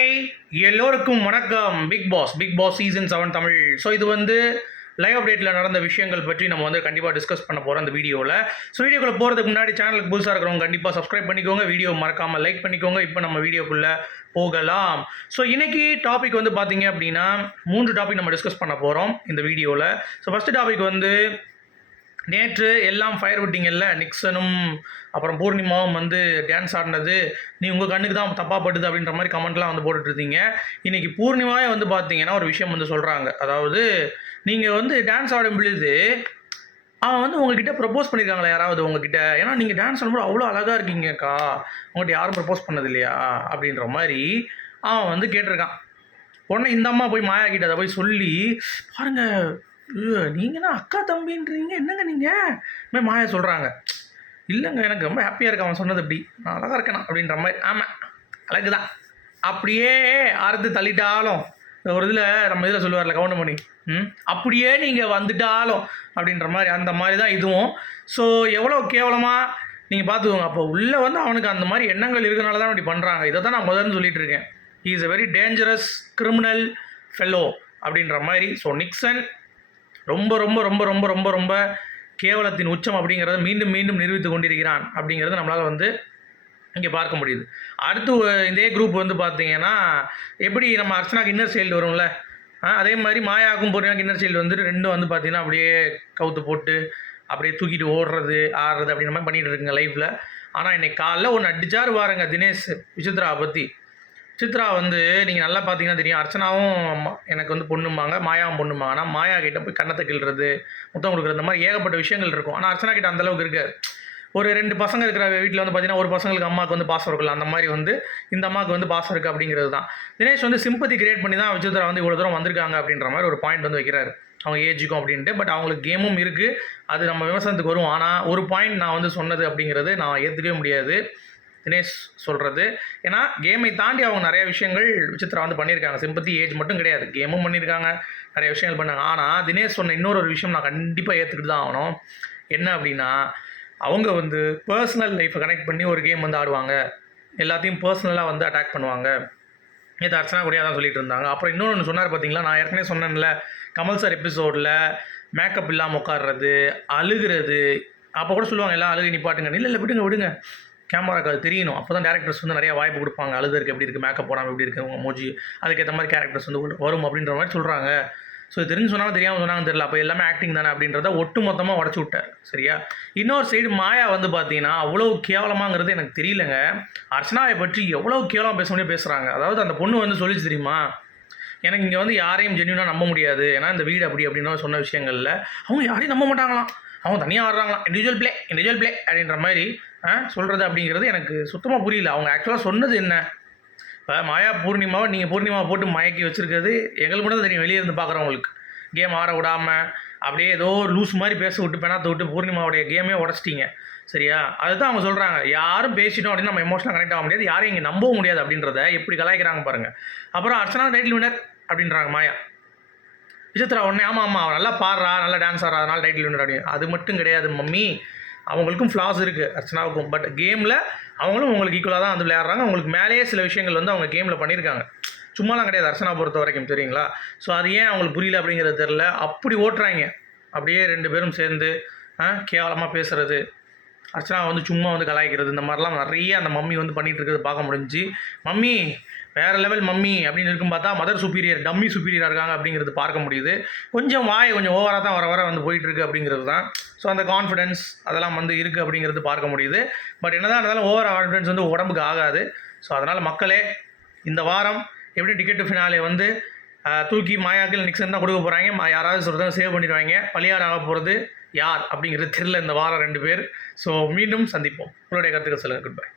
Hi எல்லோருக்கும் வணக்கம். Big boss big boss season seven Tamil. So இது வந்து லைவ் அப்டேட்டில் நடந்த விஷயங்கள் பற்றி நம்ம வந்து கண்டிப்பாக டிஸ்கஸ் பண்ண போகிறோம் அந்த வீடியோவில் ஸோ வீடியோக்குள்ளே போகிறதுக்கு முன்னாடி சேனலுக்கு புதுசாக இருக்கிறவங்க கண்டிப்பாக சப்ஸ்கிரைப் பண்ணிக்கோங்க. வீடியோ மறக்காமல் லைக் பண்ணிக்கோங்க. இப்போ நம்ம வீடியோக்குள்ளே போகலாம். ஸோ இன்றைக்கி டாபிக் வந்து பார்த்தீங்க அப்படின்னா மூன்று டாபிக் நம்ம டிஸ்கஸ் பண்ண போகிறோம் இந்த வீடியோவில் ஸோ ஃபஸ்ட்டு டாபிக் வந்து நேற்று எல்லாம் ஃபயர் விட்டிங்கல்ல நிக்சனும் அப்புறம் பூர்ணிமாவும் வந்து டான்ஸ் ஆடினது. நீ உங்கள் கண்ணுக்கு தான் தப்பாகப்படுது அப்படின்ற மாதிரி கமெண்ட்லாம் வந்து போட்டுட்ருந்தீங்க இன்றைக்கி இன்னைக்கு பூர்ணிமாவே வந்து பார்த்தீங்கன்னா ஒரு விஷயம் வந்து சொல்கிறாங்க அதாவது நீங்கள் வந்து டான்ஸ் ஆடும் பொழுது அவன் வந்து உங்ககிட்ட ப்ரப்போஸ் பண்ணியிருக்காங்களா யாராவது உங்ககிட்ட? ஏன்னா நீங்கள் டான்ஸ் ஆடும்போது அவ்வளோ அழகாக இருக்கீங்கக்கா. உங்கள்கிட்ட யாரும் ப்ரப்போஸ் பண்ணது இல்லையா அப்படின்ற மாதிரி அவன் வந்து கேட்டிருக்கான். உடனே இந்த அம்மா போய் மாயா கிட்ட அதை போய் சொல்லி பாருங்கள் நீங்கள் அக்கா தம்பின்றீங்க. என்னங்க நீங்கள் மாதிரி மாயா சொல்கிறாங்க இல்லைங்க எனக்கு ரொம்ப ஹாப்பியாக இருக்கு. அவன் சொன்னது அப்படி நான் அழகாக இருக்கணும் அப்படின்ற மாதிரி. ஆமாம் அழகு தான் அப்படியே அறுத்து தள்ளிட்டாலும் ஒரு இதில் நம்ம இதில் சொல்லுவார்ல கவுண்ட் பண்ணி ம் அப்படியே நீங்கள் வந்துட்டாலும் அப்படின்ற மாதிரி அந்த மாதிரி தான் இதுவும். ஸோ எவ்வளோ கேவலமாக நீங்கள் பார்த்துக்கோங்க அப்போ உள்ளே வந்து அவனுக்கு அந்த மாதிரி எண்ணங்கள் இருக்கனால தான் அப்படி பண்ணுறாங்க இதை தான் நான் முதல்ல சொல்லிட்டு இருக்கேன். Is a very dangerous criminal fellow அப்படின்ற மாதிரி. ஸோ நிக்சன் ரொம்ப ரொம்ப ரொம்ப ரொம்ப ரொம்ப ரொம்ப கேவலத்தின் உச்சம் அப்படிங்கிறத மீண்டும் மீண்டும் நிரூபித்து கொண்டிருக்கிறான் அப்படிங்கிறத நம்மளால் வந்து இங்கே பார்க்க முடியுது. அடுத்து இதே குரூப் வந்து பார்த்தீங்கன்னா எப்படி நம்ம அர்ச்சனாக்கு இன்னர் சைல்டு வரும்ல? அதே மாதிரி மாயாவுக்கும் பொறுமையாக இன்னர் சைல்டு வந்துட்டு ரெண்டும் வந்து பார்த்தீங்கன்னா அப்படியே கவுத்து போட்டு அப்படியே தூக்கிட்டு ஓடுறது ஆடுறது அப்படின்ற மாதிரி பண்ணிகிட்டு இருக்குங்க லைஃப்பில் ஆனால் இன்றைக்கி காலைல ஒன்று அடிச்சார் பாருங்க தினேஷ் விசித்ரா பற்றி சித்ரா வந்து நீங்கள் நல்லா பார்த்தீங்கன்னா தெரியும். அர்ச்சனாவும் அம்மா- எனக்கு வந்து பொண்ணுமாங்க மாயாவும் பொண்ணுமாங்க ஆனால் மாயா கிட்ட போய் கண்ணத்தை கிள்றது முத்தம் கொடுக்குறது இந்த மாதிரி ஏகப்பட்ட விஷயங்கள் இருக்கும். ஆனால் அர்ச்சனா கிட்ட அந்த அளவுக்கு இருக்காது. ஒரு ரெண்டு பசங்க இருக்கிற வீட்டில் வந்து பார்த்தீங்கன்னா ஒரு பசங்களுக்கு அம்மாவுக்கு வந்து பாசம் இருக்குல்ல அந்த மாதிரி வந்து இந்த அம்மாவுக்கு வந்து பாசம் இருக்குது அப்படிங்கிறது தான். தினேஷ் வந்து சிம்பத்தி கிரியேட் பண்ணி தான் விஜயதரா வந்து இவ்வளோ தூரம் வந்திருக்காங்க அப்படின்ற மாதிரி ஒரு பாயிண்ட் வந்து வைக்கிறாரு. அவங்க ஏஜுக்கும் அப்படின்ட்டு பட் அவங்களுக்கு கேமும் இருக்குது அது நம்ம விமர்சனத்துக்கு வரும். ஆனால் ஒரு பாயிண்ட் நான் வந்து சொன்னது அப்படிங்கிறது நான் ஏற்றுக்கவே முடியாது. தினேஷ் சொல்கிறது ஏன்னா கேமை தாண்டி அவங்க நிறைய விஷயங்கள் விசித்ரா வந்து பண்ணியிருக்காங்க. சிம்பத்தி ஏஜ் மட்டும் கிடையாது. கேமும் பண்ணியிருக்காங்க. நிறைய விஷயங்கள் பண்ணாங்க. ஆனால் தினேஷ் சொன்ன இன்னொரு ஒரு விஷயம் நான் கண்டிப்பாக ஏற்றுக்கிட்டு தான் ஆகணும். என்ன அப்படின்னா அவங்க வந்து பர்சனல் லைஃப்பை கனெக்ட் பண்ணி ஒரு கேம் வந்து ஆடுவாங்க. எல்லாத்தையும் பர்சனலாக வந்து அட்டாக் பண்ணுவாங்க. நேற்று அர்ச்சனா கூட தான் சொல்லிட்டு இருந்தாங்க. அப்புறம் இன்னொன்று சொன்னார் பார்த்தீங்களா நான் ஏற்கனவே சொன்னேன்ல கமல் சார் எபிசோடில் மேக்கப் இல்லாமல் உட்கார்றது அழுகிறது அப்போ கூட சொல்லுவாங்க எல்லாம் அழுகி நிப்பாட்டுங்க இல்லை இல்லை விடுங்க விடுங்க. கேமராக்கு அது தெரியணும். அப்போ தான் டேரக்டர்ஸ் வந்து நிறைய வாய்ப்பு கொடுப்பாங்க. அழுதருக்கு எப்படி இருக்குது மேக்கப் போடாமல் எப்படி இருக்குது உங்கள் மோஜி அதுக்கேற்ற மாதிரி கேரக்டர்ஸ் வந்து வரும் அப்படின்ற மாதிரி சொல்கிறாங்க ஸோ தெரிஞ்சு சொன்னாலும் தெரியாமல் சொன்னாங்க தெரியல. அப்போ எல்லாமே ஆக்டிங் தானே அப்படின்றத ஒட்டு மொத்தமாக உடச்சி விட்டார். சரியா? இன்னொரு சைடு மாயா வந்து பார்த்தீங்கன்னா அவ்வளோ கேவலமாங்கிறது எனக்கு தெரியலங்க. அர்ச்சனாவை பற்றி எவ்வளோ கேவலம் பேச முடியும் பேசுகிறாங்க அதாவது அந்த பொண்ணு வந்து சொல்லிச்சு தெரியுமா? எனக்கு இங்கே வந்து யாரையும் ஜென்யூனாக நம்ப முடியாது. ஏன்னா இந்த வீடு அப்படி அப்படின்னு சொன்ன விஷயங்களில் அவங்க யாரையும் நம்ப மாட்டாங்களாம். அவங்க தனியாக ஆடுறாங்களாம். இண்டிவிஜுவல் பிளே இண்டிவிஜுவல் பிளே அப்படின்ற மாதிரி சொல்கிறது அப்படிங்கிறது எனக்கு சுத்தமாக புரியல. அவங்க ஆக்சுவலாக சொன்னது என்ன? இப்போ மாயா பூர்ணிமாவை நீங்கள் பூர்ணிமாவை போட்டு மயக்கி வச்சுருக்கிறது எங்களுக்கு மட்டும் தெரியும். வெளியே இருந்து பார்க்குறவங்களுக்கு கேம் ஆட விடாமல் அப்படியே ஏதோ லூஸ் மாதிரி பேச விட்டு பெணாத்த விட்டு பூர்ணிமாவுடைய கேமே உடச்சிட்டீங்க. சரியா? அதுதான் அவங்க சொல்கிறாங்க யாரும் பேசிட்டோம் அப்படின்னு நம்ம எமோஷனாக கனெக்ட் ஆக முடியாது. யாரையும் இங்கே நம்பவும் முடியாது அப்படின்றத எப்படி கலாய்க்கிறாங்க பாருங்கள் அப்புறம் அர்ச்சனா டைட்டில் வினர் அப்படின்றாங்க மாயா. விசித்ரா உடனே ஆமாம் ஆமாம் அவன் நல்லா பாடுறா நல்லா டான்ஸ் ஆடுறா அதனால் டைட்டில் வினர் அப்படின்னு. அது மட்டும் கிடையாது மம்மி. அவங்களுக்கும் ஃப்ளாஸ் இருக்குது அர்ச்சனாவுக்கும். பட் கேமில் அவங்களும் உங்களுக்கு ஈக்குவலாக தான் வந்து விளையாடுறாங்க. அவங்களுக்கு மேலேயே சில விஷயங்கள் வந்து அவங்க கேமில் பண்ணியிருக்காங்க. சும்மாலாம் கிடையாது அர்ச்சனா பொறுத்த வரைக்கும் தெரியுங்களா? ஸோ அது ஏன் அவங்களுக்கு புரியல அப்படிங்கிறது தெரில அப்படி ஓட்டுறாங்க. அப்படியே ரெண்டு பேரும் சேர்ந்து கேவலமாக பேசுகிறது அர்ச்சனா வந்து சும்மா வந்து கலாய்க்கிறது இந்த மாதிரிலாம் நிறைய அந்த மம்மி வந்து பண்ணிட்டு இருக்கிறது பார்க்க முடிஞ்சுச்சு. மம்மி வேற லெவல் மம்மி அப்படின்னு இருக்கும் பார்த்தா மதர் சுப்பீரியர் டம்மி சுப்பீரியராக இருக்காங்க அப்படிங்கிறது பார்க்க முடியுது. கொஞ்சம் வாய் கொஞ்சம் ஓவராக தான் வர வர வந்து போயிட்டுருக்கு அப்படிங்கிறது தான். ஸோ அந்த கான்ஃபிடென்ஸ் அதெல்லாம் வந்து இருக்குது அப்படிங்கிறது பார்க்க முடியுது. பட் என்னதான் இருந்தாலும் ஓவர் கான்ஃபிடென்ஸ் வந்து உடம்புக்கு ஆகாது. ஸோ அதனால் மக்களே இந்த வாரம் எப்படி டிக்கெட்டு ஃபினாலே வந்து தூக்கி மாயாக்கள் நிக்சன் தான் கொடுக்க போகிறாங்க யாராவது சொல்கிறத சேவ் பண்ணிடுவாங்க. பலியார் ஆக போகிறது யார் அப்படிங்கிறது தெரில இந்த வாரம் ரெண்டு பேர். ஸோ மீண்டும் சந்திப்போம். உங்களுடைய கருத்துக்கள் சொல்லுங்கள் குட் பை